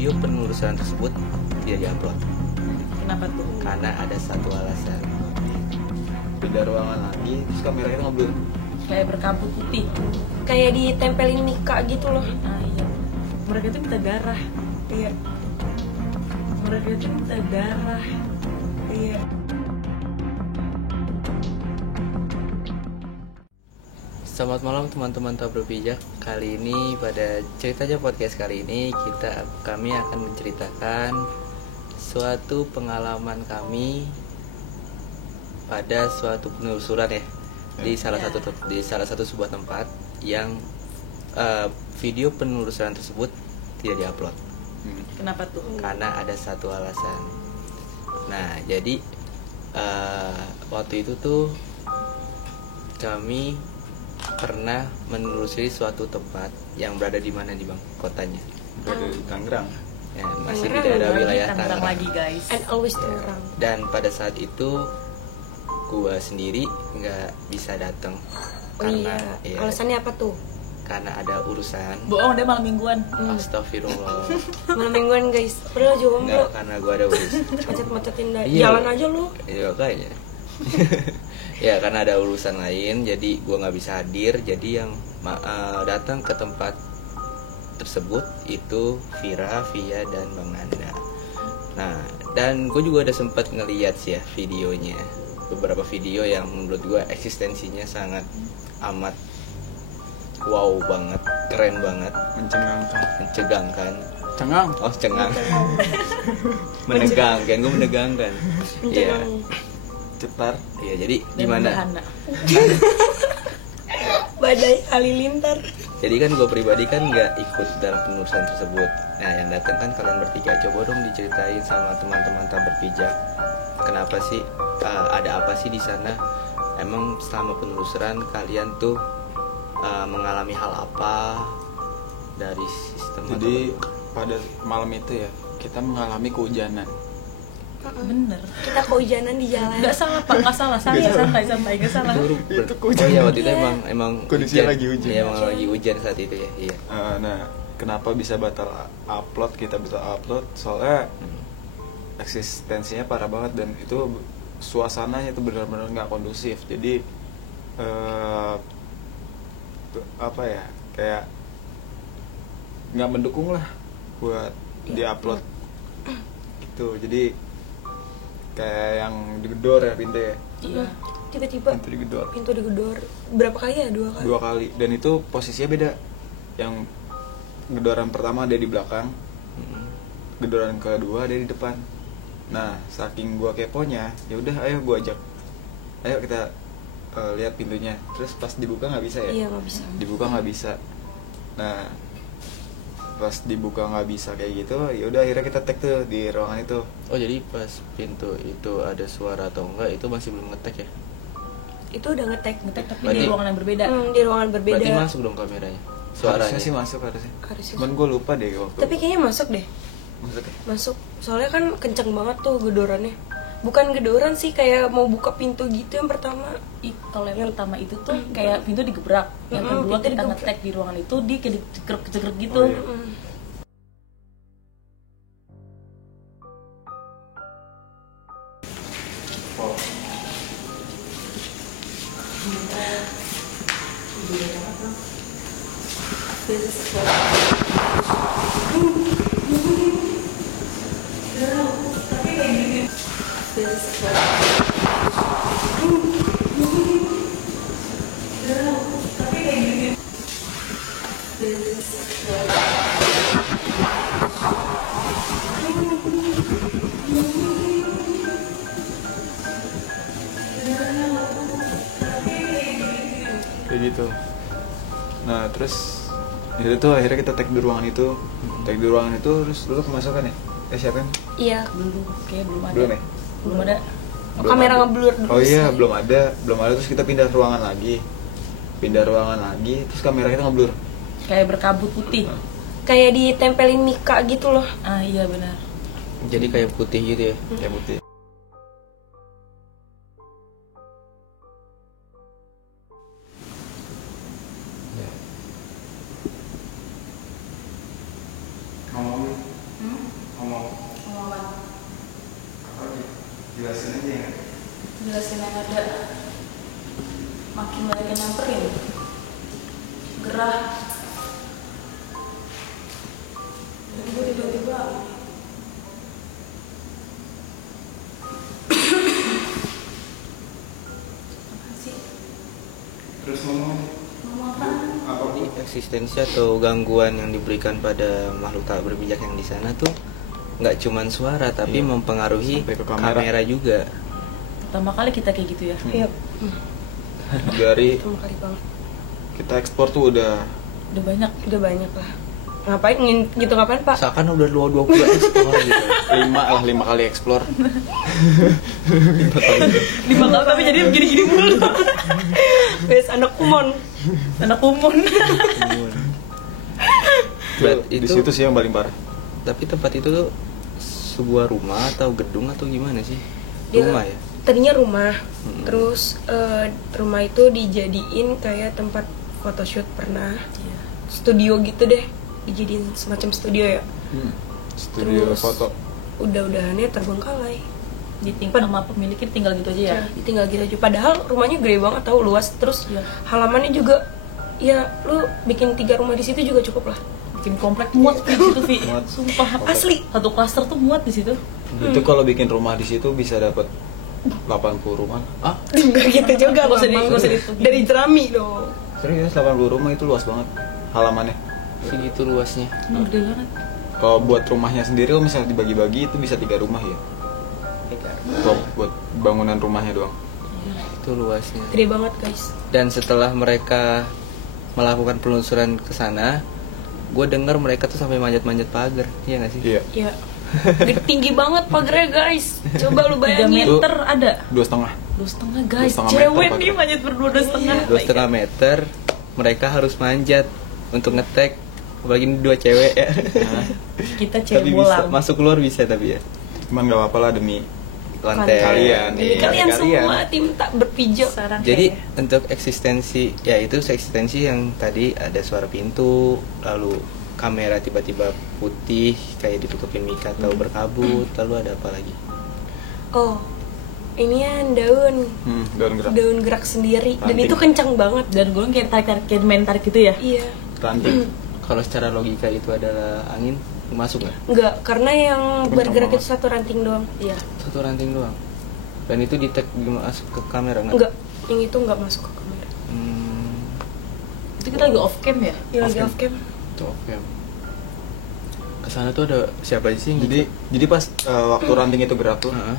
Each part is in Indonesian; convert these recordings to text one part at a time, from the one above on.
video penelusuran tersebut tidak diupload. Kenapa tuh? Karena ada satu alasan. Pindah ruangan lagi, terus kameranya ngeblur. Kayak berkabut putih. Kayak ditempelin mika gitu loh. Ah iya. Mereka tuh minta darah. Iya. Mereka tuh minta darah. Iya. Selamat malam teman-teman tak berpijak. Kali ini pada ceritanya podcast kali ini kami akan menceritakan suatu pengalaman kami pada suatu penelusuran ya di salah satu sebuah tempat yang video penelusuran tersebut tidak diupload. Kenapa tuh? Karena ada satu alasan. Nah, jadi waktu itu tuh kami pernah menelusuri suatu tempat yang berada di mana nih bang kotanya? Berada di Tangerang. Ya, masih di daerah wilayah Tangerang Tangerang lagi guys. And always Tangerang. Dan pada saat itu gua sendiri nggak bisa datang Oh iya. Alasannya apa tuh? karena ada urusan. Bohong, dia malam mingguan. Astagfirullah. Malam mingguan guys. Padahal jomblo. Nggak, karena gua ada urusan. Macet-macetin Iya. jalan aja lu. Iya kayaknya. Ya karena ada urusan lain, jadi gue nggak bisa hadir. Jadi yang datang ke tempat tersebut itu Vira, Via, dan Bang Nanda. Nah, dan gue juga ada sempat ngeliat sih ya videonya, beberapa video yang menurut gue eksistensinya sangat amat wow banget, keren banget, mencegangkan. Cengang. Oh cengang. Menegangkan, gue menegangkan. Iya. Cetar. Iya, jadi Dan gimana? berhana. Badai halilintar. Jadi kan gue pribadi kan nggak ikut dalam penelusuran tersebut. Nah, yang datang kan kalian bertiga. Coba dong diceritain sama teman-teman tak berpijak. Kenapa sih? Ada apa sih di sana? Emang selama penelusuran kalian tuh mengalami hal apa dari sistem? Jadi pada malam itu ya kita mengalami kehujanan. Bener. Kita kehujanan di jalan. Nggak salah pak, nggak salah. Santai, nggak salah. Oh iya, waktu itu emang Kondisinya lagi hujan. Iya, emang lagi hujan saat itu ya. Iya. Nah, kenapa bisa batal upload? Kita bisa upload soalnya eksistensinya parah banget dan itu suasananya itu benar-benar nggak kondusif. Jadi apa ya, kayak nggak mendukung lah buat diupload gitu. Jadi kayak yang digedor ya pintu ya. Iya. Tiba-tiba pintu digedor. Berapa kali ya? 2 kali. 2 kali. Dan itu posisinya beda. Yang gedoran pertama ada di belakang, gedoran kedua ada di depan. Nah, saking gua keponya, ya udah ayo gua ajak. Ayo kita lihat pintunya. Terus pas dibuka nggak bisa ya? Iya, nggak bisa. Dibuka nggak bisa. Nah, pas dibuka nggak bisa kayak gitu, ya udah akhirnya kita tag tuh di ruangan itu. Oh, jadi pas pintu itu ada suara atau enggak itu masih belum ngetek ya? Itu udah ngetek. Tapi Berarti- di ruangan yang berbeda. Di ruangan berbeda. Berarti masuk dong kameranya. Suaranya. Harusnya sih masuk harusnya. Harusnya. Cuman gue lupa deh waktu. Tapi kayaknya masuk deh. Masuk ya? Masuk. Soalnya kan kenceng banget tuh gedorannya. Bukan gedoran sih, kayak mau buka pintu gitu yang pertama. Kalau yang pertama itu tuh kayak pintu digebrak. Yang kedua pintu kita digebrak. ngetek di ruangan itu di kejegrek gitu. Oh, iya. Kayak gitu. Nah terus itu tuh akhirnya kita tag di ruangan itu. Tag di ruangan itu terus dulu kemasukan ya? Siapa yang? Iya. Belum ada. Belum ya? Belum ada. Belum Kamera ada. ngeblur dulu. Oh iya, belum ada terus kita pindah ruangan lagi. Terus kamera kita ngeblur. Kayak berkabut putih. Kayak ditempelin mika gitu loh. Ah iya benar. Jadi kayak putih gitu ya. Kayak putih. Ngomong apa aja? Jelasin aja ya. Jelasin yang ada. Makin banyak yang nyamperin. Gerah. Jadi gue tiba-tiba apa sih? Terus ngomong Ngomong apa? apa? Jadi eksistensi atau gangguan yang diberikan pada makhluk tak berpijak yang di sana tuh nggak cuman suara tapi Iya. mempengaruhi Sampai ke kamera. kamera. juga. Pertama kali kita kayak gitu ya. Iya. Dari Pertama kali banget. kita ekspor tuh udah Udah banyak. Udah banyak lah. Ngapain gitu ngapain Pak? Seakan udah 20 ekspor gitu. 5 kali eksplor. 5 kali. 5 kali tapi jadi begini-gini mulu. Guys, anak kumon. Anak umum. But Di itu situ sih yang paling parah. tapi tempat itu tuh sebuah rumah atau gedung atau gimana sih? Dia- Rumah ya? Tadinya rumah. Mm-mm. Terus rumah itu dijadiin kayak tempat photoshoot pernah. Iya. Studio gitu deh. Dijadiin semacam studio ya. Studio Terus foto. Udah-udahannya terbengkalai. Ditinggal sama pemiliknya tinggal gitu aja ya. Ya, tinggal gitu aja. Padahal rumahnya gede banget tahu, luas. Terus Iya. halamannya juga ya lu bikin 3 rumah di situ juga cukup lah. Bikin komplek muat di situ, Vi. Muat. Sumpah. Asli. Satu klaster tuh muat di situ. Itu kalau bikin rumah di situ bisa dapat 80 rumah. Ah, Enggak gitu juga, Nggak usah Bang. nggak usah dihitung. Dari jerami dong. Serius 80 rumah itu luas banget halamannya. segitu luasnya. Emang gede banget. Kalau buat rumahnya sendiri kalau misalnya dibagi-bagi itu bisa 3 rumah ya. Buat bangunan rumahnya doang. Itu luasnya. Gede banget, guys. Dan setelah mereka melakukan penelusuran ke sana, gue dengar mereka tuh sampai manjat-manjat pagar. Iya nggak sih? Iya. Ya. Tinggi banget pagernya, guys. Coba lu 3 bayangin. meter ada. 2,5. 2,5 guys. 2,5 Cewek meter, nih Pak. manjat berdua 2,5. 2,5 meter. Mereka harus manjat untuk ngetek. Apalagi ini 2 cewek ya. Nah, Kita Tapi cewek bisa bolang. masuk keluar bisa tapi ya. cuman gak apa-apa lah demi Konten. Kalian. Ini Iya, kalian kalian. semua tim tak berpijak. Saran Jadi kayak- untuk eksistensi ya itu eksistensi yang tadi ada suara pintu, lalu kamera tiba-tiba putih kayak ditutupin mic atau berkabut, lalu ada apa lagi? Oh, ini yang daun. daun gerak. Daun gerak sendiri. Dan Ranting. itu kencang banget. dan gue kayak tarik kayak main tarik gitu ya. Iya. Ranting. Kalau secara logika itu adalah angin, masuk nggak? Enggak, karena yang Kencang bergerak banget. itu satu ranting doang. Iya. Satu ranting doang. Dan itu di tag masuk ke kamera nggak? Enggak, yang itu enggak masuk ke kamera. Itu kita lagi off cam ya. Yang lagi off cam. Itu oke. Kesana tuh ada siapa aja sih? yang Jadi pas waktu ranting itu gerak tuh, Heeh.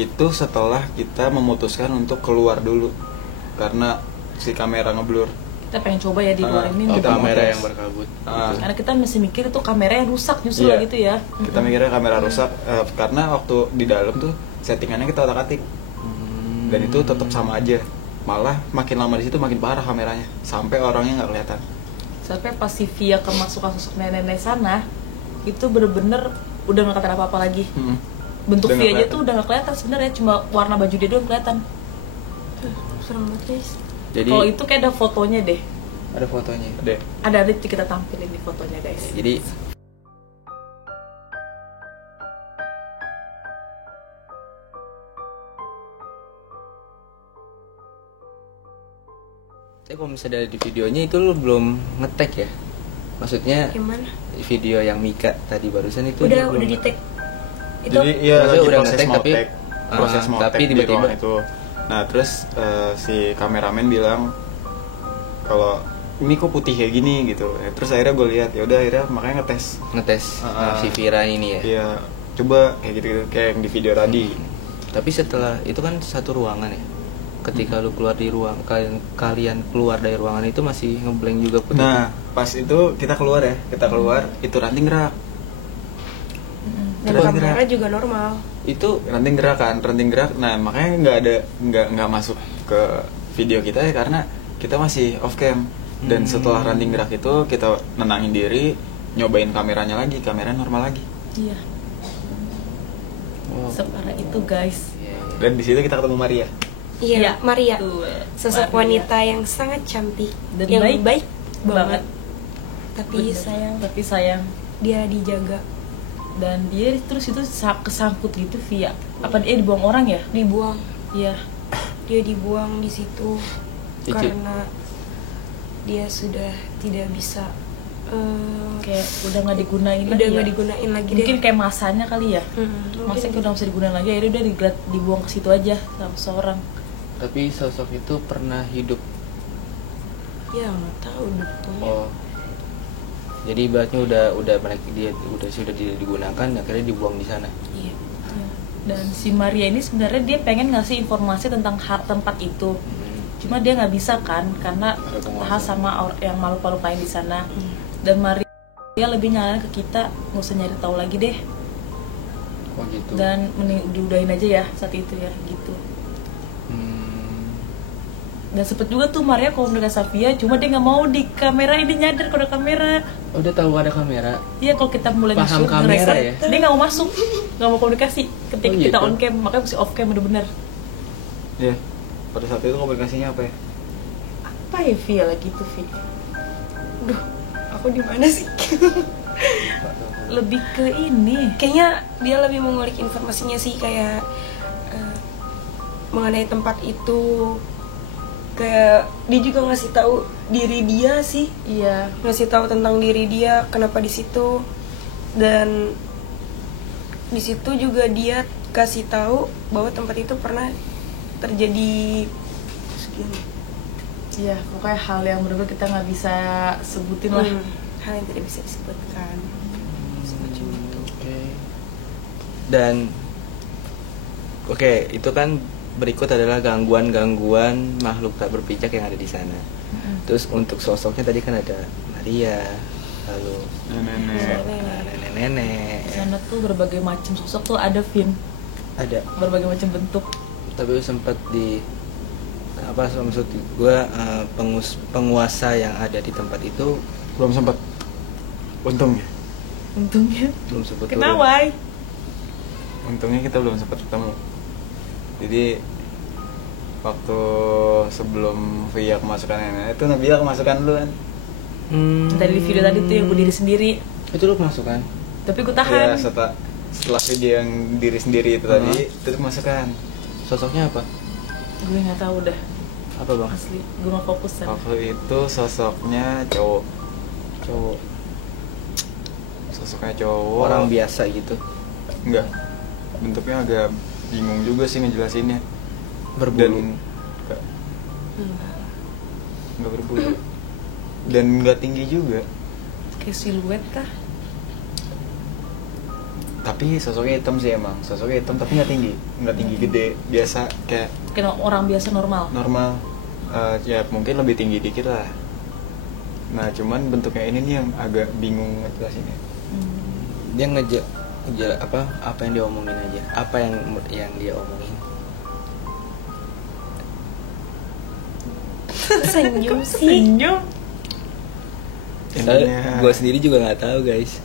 itu setelah kita memutuskan untuk keluar dulu karena si kamera ngeblur. Kita pengen coba ya di luar ini. Oh, Kita kamera mau yang tes. berkabut. Ah. Karena kita masih mikir itu kamera yang rusak justru Iya. gitu ya. Kita mikirnya kamera rusak karena waktu di dalam tuh settingannya kita otak-atik dan itu tetap sama aja. Malah makin lama di situ makin parah kameranya sampai orangnya nggak kelihatan. Sampai pas si Via kemasukan sosok nenek-nenek sana, itu bener-bener udah nggak kelihatan apa-apa lagi. Bentuk Udah nggak Via aja kelihatan. tuh udah nggak kelihatan sebenarnya, cuma warna baju dia doang kelihatan. Serem banget, guys. Jadi Kalau itu kayak ada fotonya deh. ada fotonya. Deh. Ada kita tampilin di fotonya guys. Jadi tapi kalau misalnya di videonya itu lu belum ngetek ya? Maksudnya Gimana? video yang Mika tadi barusan itu Udah lu belum di ngetek. tag. Itu Jadi ya Maksudnya lagi udah proses ngetek, mau tapi- tag, proses mau tapi tag di tiba-tiba- ruang itu. Nah terus si kameramen bilang kalau ini kok putih kayak gini gitu. Terus akhirnya gue lihat ya udah akhirnya makanya ngetes. ngetes Ah. si Vira ini ya. Ya coba kayak gitu, kayak yang di video tadi. Tapi setelah itu kan satu ruangan ya. Ketika lu keluar di ruang kalian keluar dari ruangan itu masih ngeblank juga putih. Nah pas itu kita keluar ya, kita keluar itu ranting gerak. dan Terus kamera juga normal. Itu Ranting gerak kan, ranting gerak. Nah makanya nggak masuk ke video kita ya karena kita masih off cam. Dan setelah ranting gerak itu kita nenangin diri, nyobain kameranya lagi, kamera normal lagi. Iya. wow. Separah itu guys. Iya, iya. Dan di situ kita ketemu Maria. Iya, Iya. Maria. Tuh, Sosok Maria. wanita yang sangat cantik Dan yang baik baik banget. banget. Tapi Bener. sayang Tapi sayang dia dijaga. Dan dia terus itu kesangkut gitu via apa, dia dibuang orang ya? Dibuang. Iya. Dia dibuang di situ Cici. karena dia sudah tidak bisa Kayak udah nggak digunain udah lagi nggak ya? digunain lagi Mungkin deh. kayak masanya kali ya. Mungkin Masa gitu. udah nggak bisa digunain lagi, akhirnya udah dibuang ke situ aja sama seorang. Tapi sosok itu pernah hidup. Ya nggak tahu betul. Oh. Jadi ibaratnya udah mereka dia sudah tidak digunakan, akhirnya dibuang di sana. Iya. Ya. Dan si Maria ini sebenarnya dia pengen ngasih informasi tentang tempat itu. Cuma dia nggak bisa kan, karena Ada penguasa. bahas sama yang malu-malu lain di sana. Dan Maria lebih nyaranin ke kita nggak usah nyari tahu lagi deh. Oh gitu. Dan mending diudahin aja ya saat itu ya gitu. Dan sempet juga tuh Maria komunikasi Safia, cuma dia nggak mau di kamera, ini nyadar kalau ada kamera. Udah tahu ada kamera. Iya, kalau kita mulai Paham nge-shoot, kamera nge-record, ya? dia nggak mau masuk, nggak mau komunikasi ketika Oh, kita gitu. on cam, makanya mesti off cam bener-bener. Ya, pada saat itu komunikasinya apa ya? Apa ya Via lagi tuh Via? Duh, aku di mana sih? Lebih ke ini. Kayaknya dia lebih mengulik informasinya sih, kayak mengenai tempat itu. Kayak dia juga ngasih tahu diri dia sih, Iya. ngasih tahu tentang diri dia, kenapa di situ. Dan di situ juga dia kasih tahu bahwa tempat itu pernah terjadi segini. Iya, pokoknya hal yang bener-bener kita nggak bisa sebutin lah. Hal yang tidak bisa disebutkan. Semacam itu. Oke. Dan oke, itu kan berikut adalah gangguan-gangguan makhluk tak berpijak yang ada di sana. Terus untuk sosoknya tadi kan ada Maria, lalu Nenek. nenek-nenek, Di sana tuh berbagai macam sosok tuh ada Vin, ada. berbagai macam bentuk. Tapi sempat di apa maksud gue penguasa yang ada di tempat itu Belum sempat. Untungnya. Untungnya. belum sempat Kenapa? Untungnya kita belum sempat ketemu. Jadi waktu sebelum Via kemasukan nenek itu Nabila kemasukan dulu kan. Dari video tadi tuh yang berdiri sendiri, itu lu kemasukan. tapi gue Ya tahan. setelah video yang diri sendiri itu tadi itu kemasukan. Sosoknya apa? Gue nggak tahu dah Apa bang? asli, gue nggak fokus sana. Waktu itu sosoknya cowok. Sosoknya cowok. Orang biasa gitu. Enggak. Bentuknya agak bingung juga sih ngejelasinnya. Berbulu. Enggak. Enggak berbulu. Dan enggak tinggi juga. Kayak siluet kah? Tapi sosoknya hitam sih emang. Sosoknya hitam tapi enggak tinggi gede. Biasa kayak Kayak orang biasa normal. normal. Ya mungkin lebih tinggi dikit lah. Nah cuman bentuknya ini nih yang agak bingung ngejelasinnya. Dia apa yang dia omongin aja, apa yang dia omongin. Senyum sih. Senyum. Intinya, Gue sendiri juga nggak tahu guys.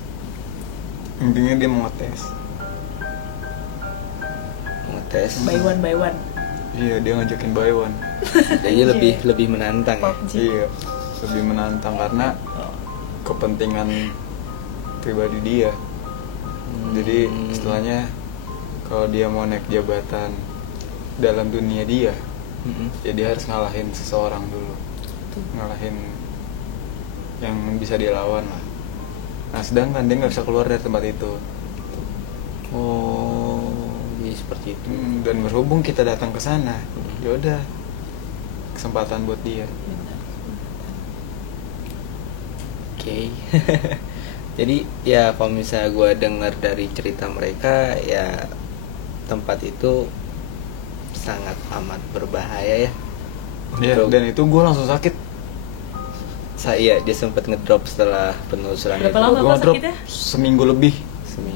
intinya dia mau ngetes. Ngetes. By one. Iya dia ngajakin buy one. Jadi lebih menantang ya. PUBG. Iya lebih menantang karena kepentingan pribadi dia. Jadi istilahnya kalau dia mau naik jabatan dalam dunia dia, ya dia harus ngalahin seseorang dulu, ngalahin yang bisa dia lawan lah. Nah sedangkan dia nggak bisa keluar dari tempat itu. Oh, jadi seperti itu. Dan berhubung kita datang ke sana, ya udah kesempatan buat dia. Oke. Jadi ya kalau misalnya gue dengar dari cerita mereka, ya tempat itu sangat amat berbahaya ya. Ya, Bro. dan itu gue langsung sakit. Dia sempat ngedrop setelah penelusuran Berapa itu. lama? Gue ngedrop sakitnya? seminggu lebih.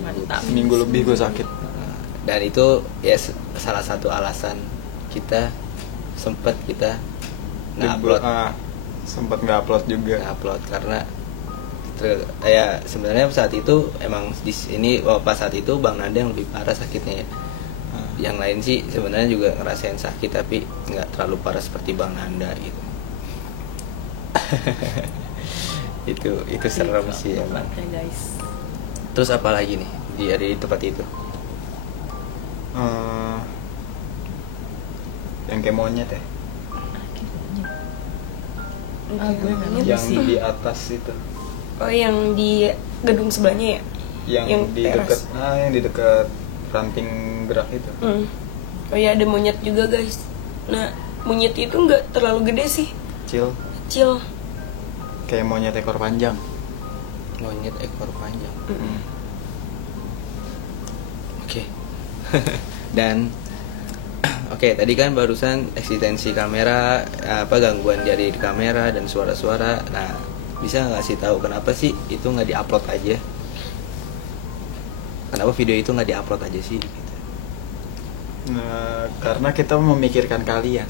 Mantap. Seminggu lebih gue sakit. Dan itu ya salah satu alasan kita sempat kita nge-upload Sempat nggak upload juga. nge-upload karena ya sebenarnya saat itu emang di sini pas saat itu Bang Nanda yang lebih parah sakitnya ya. Yang lain sih sebenarnya juga ngerasain sakit tapi nggak terlalu parah seperti Bang Nanda gitu. itu serem sih emang. Ya guys. Terus apa lagi nih ada di tempat itu? Yang kayak monyet ya, Gue nggak ngerti yang sih. di atas itu, Oh, yang di gedung sebelahnya ya? yang di teras. dekat ranting gerak itu. Oh iya, ada monyet juga guys. Nah, monyet itu nggak terlalu gede sih, Kecil, kecil. kayak monyet ekor panjang. Monyet ekor panjang. Oke. Dan oke, tadi kan barusan eksistensi kamera, gangguan dari kamera dan suara-suara. Nah, bisa nggak sih tahu kenapa sih itu nggak diupload aja? Kenapa video itu nggak diupload aja sih? Nah, karena kita memikirkan kalian.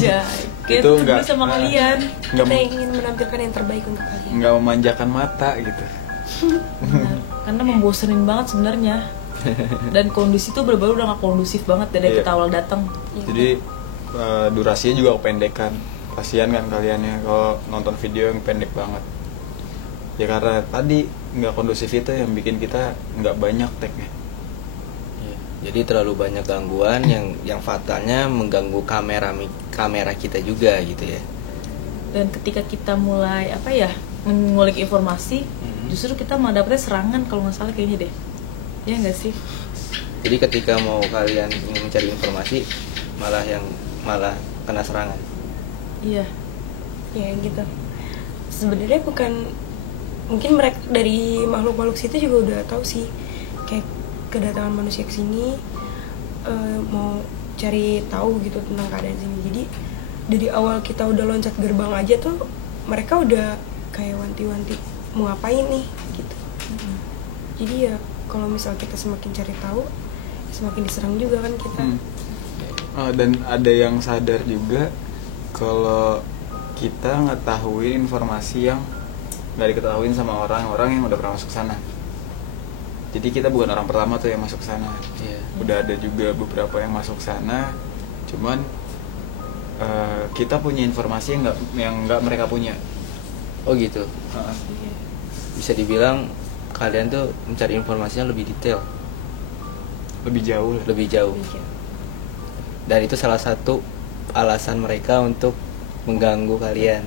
Ya, kita Itu peduli enggak. sama kalian. Nggak, Kita ingin menampilkan yang terbaik untuk kalian. nggak memanjakan mata gitu. Benar. Karena membosenin banget sebenarnya. Dan kondisi tuh bener-bener udah gak kondusif banget dari Iya. kita awal datang. Jadi durasinya juga kependekan. Kasihan kan kalian ya kalau nonton video yang pendek banget. Ya karena tadi nggak kondusif itu yang bikin kita nggak banyak tag-nya. Iya. Jadi terlalu banyak gangguan yang fatalnya mengganggu kamera kita juga gitu ya. Dan ketika kita mulai mengulik informasi, justru kita malah dapetnya serangan kalau nggak salah kayaknya deh. Ya nggak sih? Jadi ketika mau kalian ingin mencari informasi malah kena serangan. Iya. Ya gitu. Sebenarnya bukan, mungkin mereka dari makhluk-makhluk situ juga udah tahu sih, kayak kedatangan manusia ke sini mau cari tahu gitu tentang keadaan sini. Jadi dari awal kita udah loncat gerbang aja tuh mereka udah kayak wanti-wanti mau ngapain nih gitu. Jadi ya kalau misal kita semakin cari tahu, semakin diserang juga kan kita. Dan ada yang sadar juga kalau kita ngetahuin informasi yang nggak diketahuin sama orang-orang yang udah pernah masuk sana. Jadi kita bukan orang pertama tuh yang masuk sana. Iya. Udah ada juga beberapa yang masuk sana, cuman kita punya informasi yang nggak mereka punya. Oh gitu. Heeh. Bisa dibilang kalian tuh mencari informasinya lebih detail, Lebih jauh lah. lebih jauh. Dan itu salah satu alasan mereka untuk mengganggu kalian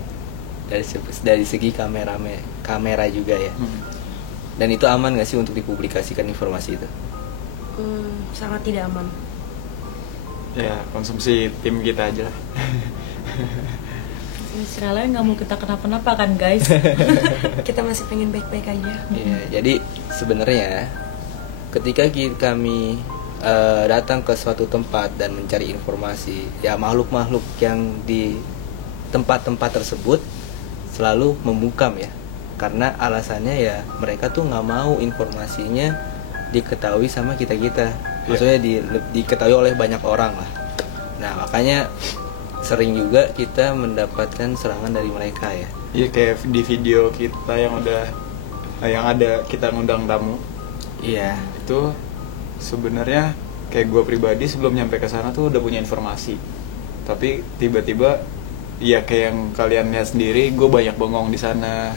dari segi kamera juga ya. Dan itu aman gak sih untuk dipublikasikan informasi itu? Sangat tidak aman. Ya konsumsi tim kita aja lah. Sekalian nggak mau kita kenapa-napa kan guys? Kita masih pengen baik-baik aja. Iya, jadi sebenarnya ketika kami datang ke suatu tempat dan mencari informasi, ya makhluk-makhluk yang di tempat-tempat tersebut selalu membungkam ya, karena alasannya ya mereka tuh nggak mau informasinya diketahui sama kita, maksudnya diketahui oleh banyak orang lah. Nah makanya sering juga kita mendapatkan serangan dari mereka ya. Iya kayak di video kita yang ada kita ngundang tamu. Iya. Itu sebenarnya kayak gue pribadi sebelum nyampe ke sana tuh udah punya informasi. Tapi tiba-tiba ya kayak yang kalian lihat sendiri, gue banyak bengong di sana.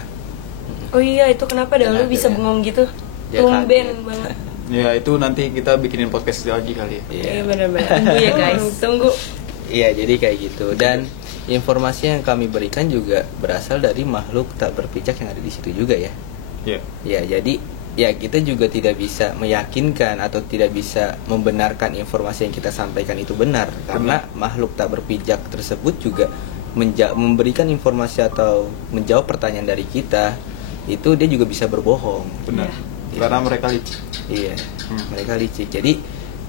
Oh iya, itu kenapa dah lu Dan bisa akhirnya bengong gitu? dia Tumben kaget. banget. Ya itu nanti kita bikinin podcast lagi kali ya. Iya. Benar-benar. Tunggu ya, guys. Tunggu. Iya, jadi kayak gitu. Dan informasi yang kami berikan juga berasal dari makhluk tak berpijak yang ada di situ juga ya. Iya. Ya, jadi ya kita juga tidak bisa meyakinkan atau tidak bisa membenarkan informasi yang kita sampaikan itu benar, karena makhluk tak berpijak tersebut juga memberikan informasi atau menjawab pertanyaan dari kita, itu dia juga bisa berbohong. Benar. Iya. Karena mereka licik. Iya, mereka licik. Jadi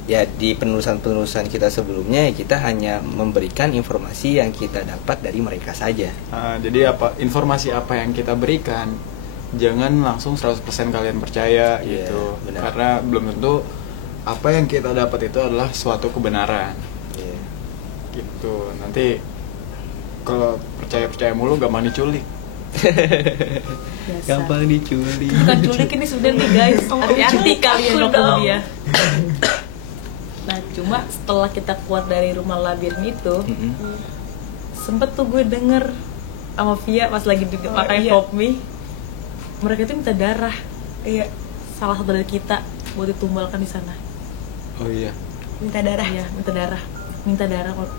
ya di penulisan kita sebelumnya kita hanya memberikan informasi yang kita dapat dari mereka saja. Jadi informasi apa yang kita berikan jangan langsung 100% kalian percaya Iya, gitu. benar. Karena belum tentu apa yang kita dapat itu adalah suatu kebenaran. Iya. Gitu. Nanti kalau percaya mulu gampang diculik. Biasa. Gampang diculik. Bukan culik ini sebenarnya nih guys. Hati-hati kalian dong dia. Nah cuma setelah kita keluar dari rumah labirin itu, sempet tuh gue denger sama Via pas lagi makan iya. pop mie, mereka tuh minta darah. Iya. salah satu dari kita buat ditumbalkan di sana. Oh iya. Minta darah. Iya, minta darah.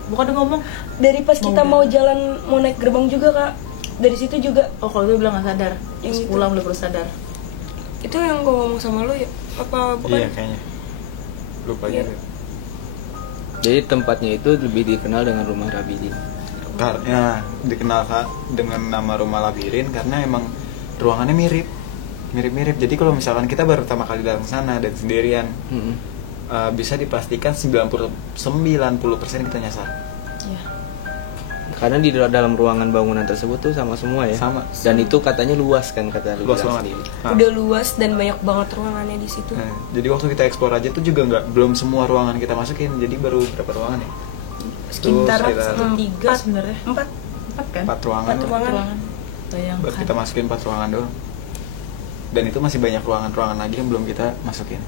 Bukan dia ngomong Dari pas kita Mau mau jalan mau naik gerbang juga kak, dari situ juga. oh kalau dia bilang nggak sadar, Yang terus itu. pulang udah baru sadar. Itu yang gue ngomong sama lo ya? Apa bukan? Iya kayaknya. Lupa Iya. gitu. Jadi tempatnya itu lebih dikenal dengan rumah Rabidin. Karena dikenal Kak dengan nama rumah labirin karena emang ruangannya mirip-mirip. Jadi kalau misalkan kita baru pertama kali datang sana dan sendirian, bisa dipastikan 90% kita nyasar. Iya. Karena di dalam ruangan bangunan tersebut tuh sama semua ya. Sama. Dan itu katanya luas kan kata lu Luas bilang banget. sendiri. Nah, Udah luas dan banyak banget ruangannya di situ. nah, jadi waktu kita explore aja tuh juga belum semua ruangan kita masukin. Jadi baru berapa ruangan ya? Sekitar sekitar 3 sebenarnya. 4. 4 kan? 4 ruangan. Empat ruangan. Ruangan. Bayangkan. Baru kita masukin 4 ruangan doang. Dan itu masih banyak ruangan-ruangan lagi yang belum kita masukin.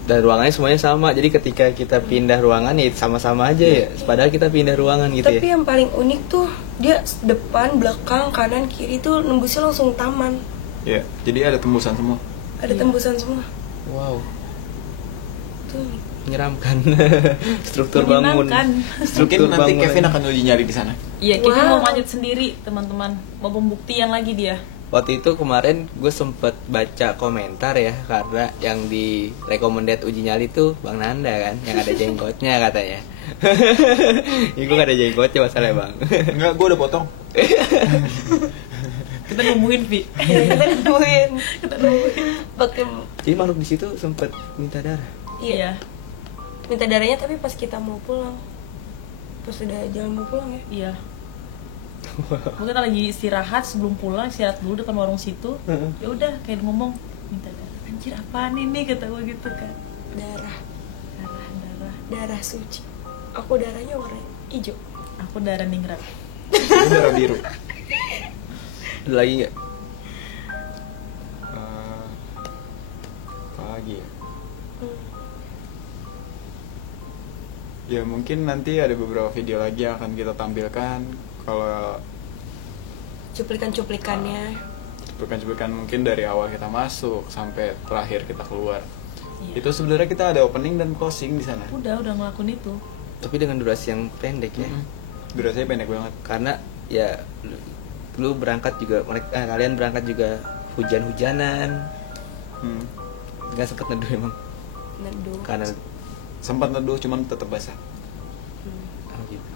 Dan ruangannya semuanya sama. Jadi ketika kita pindah ruangan ya sama-sama aja ya. Padahal kita pindah ruangan gitu Tapi ya. yang paling unik tuh dia depan, belakang, kanan, kiri tuh nembusnya langsung taman. Ya, jadi ada tembusan semua. Ada tembusan semua. Wow, Tuh. menyeramkan. Struktur bangun. Menyenangkan. Mungkin nanti Kevin akan uji nyari di sana. Iya, kita Wow. mau lanjut sendiri, teman-teman. Mau pembuktian lagi dia. Waktu itu kemarin gue sempet baca komentar ya. Karena yang di recommended uji nyali tuh Bang Nanda kan. Yang ada jenggotnya katanya. Ya gue gak ada jenggotnya masalahnya bang. Enggak, gue udah potong. Kita nungguin, Vi. Ya, kita nungguin. Pakai Jadi makhluk di situ sempet minta darah. Iya. minta darahnya tapi pas kita mau pulang. Pas udah jalan mau pulang ya. Iya. Mungkin kita lagi istirahat sebelum pulang, istirahat dulu depan warung situ. Ya udah kayak ngomong minta darah. Anjir apaan ini kata gue gitu kan. Darah. Darah. Darah suci. Aku darahnya warna hijau. Aku darah ningrat. Ini darah biru. Ada lagi nggak? Apa lagi ya? Ya mungkin nanti ada beberapa video lagi yang akan kita tampilkan. Kalau Cuplikan-cuplikannya. cuplikan mungkin dari awal kita masuk sampai terakhir kita keluar. Iya. Itu sebenarnya kita ada opening dan closing di sana. Udah ngelakuin itu. Tapi dengan durasi yang pendek ya. Durasinya pendek banget. Karena ya lu berangkat juga kalian berangkat juga hujan-hujanan. Nggak sempet neduh emang Neduh. karena Sempat neduh cuman tetap basah. oh gitu.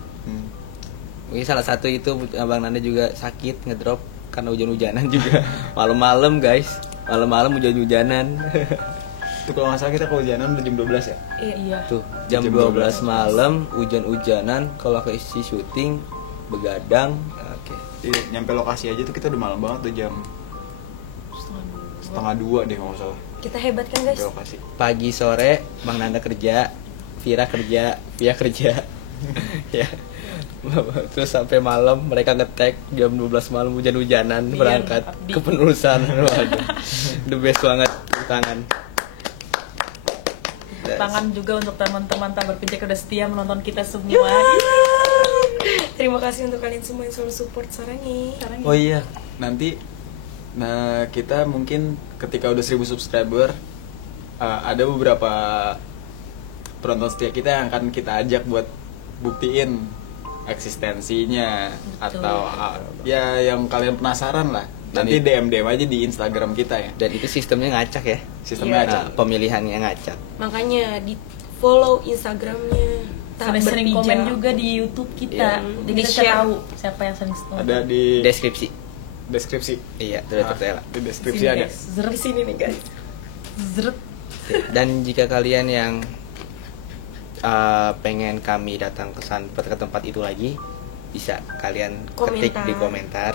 Mungkin salah satu itu Abang Nanda juga sakit ngedrop karena hujan-hujanan juga. Malam-malam guys, malam-malam hujan-hujanan. Itu kalau nggak salah kita kehujanan udah jam 12 ya. Iya. Tuh jam Jam 12 12 malam hujan-hujanan. Kalau ke isi syuting begadang. Oke. Iya, nyampe lokasi aja tuh kita udah malam banget, udah jam setengah 2 deh kalau nggak salah. Kita hebat kan guys? Nyampe lokasi. Pagi sore Bang Nanda kerja, Vira kerja, Via kerja. Ya. Terus sampai malam mereka nge-tag jam 12 malam hujan-hujanan Biar berangkat abdi. ke penerusan. Waduh. The best banget tangan. Tangan juga untuk teman-teman tak berpijak udah setia menonton kita semua. Terima kasih untuk kalian semua yang selalu support Sarangi. Oh iya, Nanti kita mungkin ketika udah 1000 subscriber ada beberapa penonton setia kita yang akan kita ajak buat buktiin eksistensinya. Betul. Atau ya yang kalian penasaran lah. Nanti DM aja di Instagram kita ya. dan itu sistemnya ngacak ya. Sistemnya Iya. acak. Nah, pemilihannya ngacak. Makanya di follow Instagramnya. Tak Sering berpijak. komen juga di YouTube kita. Iya. Jadi kita Di-share. tahu siapa yang sering nonton. Ada di Deskripsi. deskripsi. Iya, sudah tertera. Di deskripsi Sini, ada. guys. Zeret. Di sini nih guys. Zeret. Dan jika kalian yang pengen kami datang ke tempat itu lagi, bisa kalian ketik Komentar. di komentar.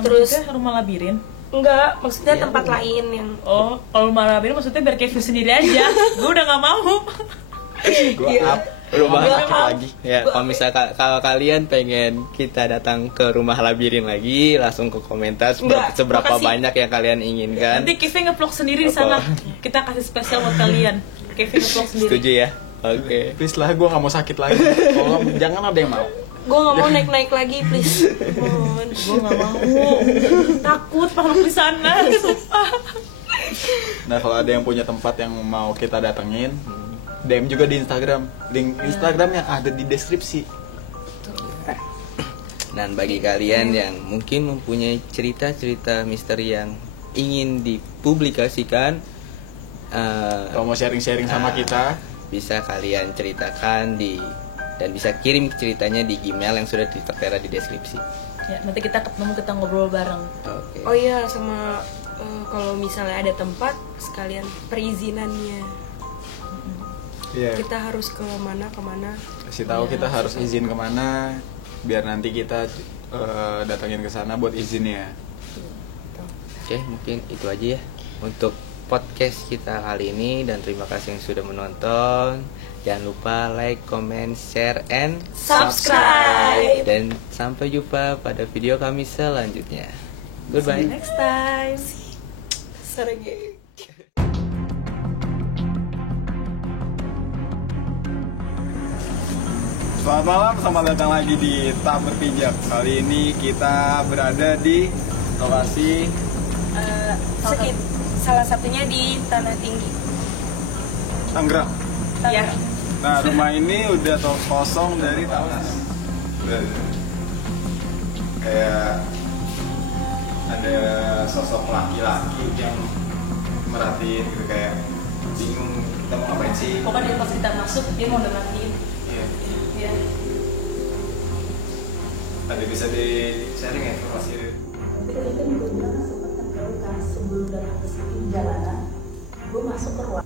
Terus- Maksudnya rumah labirin. Enggak, maksudnya Iya, tempat udah. lain yang Oh, kalau rumah labirin maksudnya biar Kevin sendiri aja. Gue udah gak mau. Gua Iya. up. Rumah Gua sakit mau. lagi. Ya, kalau misalkan kalau kalian pengen kita datang ke rumah labirin lagi, langsung ke komentar Enggak, seberapa makasih. banyak yang kalian inginkan. Nanti Kevin nge-vlog sendiri di sana. Kita kasih spesial buat kalian. Kevin nge-vlog sendiri. Setuju ya? Oke. Please lah, gue gak mau sakit lagi. Tolong, jangan ada yang mau. gue nggak mau naik lagi please. Mohon. Gue gak mau. Takut makhluk di sana. Sumpah. Nah kalau ada yang punya tempat yang mau kita datengin, DM juga di Instagram. Link Instagramnya ada di deskripsi. Dan bagi kalian yang mungkin mempunyai cerita-cerita misteri yang ingin dipublikasikan, Kalau mau sharing-sharing sama kita, bisa kalian ceritakan dan bisa kirim ceritanya di Gmail yang sudah tertera di deskripsi. Ya, nanti kita ketemu, kita ngobrol bareng. Oke. Oh iya, sama kalau misalnya ada tempat sekalian perizinannya. iya. Kita harus ke mana Kasih tahu kita harus izin kemana, biar nanti kita datangin ke sana buat izinnya. Oke, mungkin itu aja ya untuk podcast kita kali ini, dan terima kasih yang sudah menonton. Jangan lupa like, comment, share, and subscribe. dan sampai jumpa pada video kami selanjutnya. Goodbye. Next time. Sergei. Selamat malam, selamat datang lagi di Tak Berpijak. Kali ini kita berada di lokasi Salah satunya di Tanah Tinggi. Tangerang. Ya. Nah, rumah ini udah kosong dari tahun. Kayak ada sosok laki-laki yang merhatiin gitu, kayak bingung kita mau ngapain sih. Pokoknya pas kita masuk dia mau dengerin. Iya. Ya. Ada bisa di sharing ya informasi itu. Ketika dia sebelum datang ke situ jalanan, gue masuk ke ruang.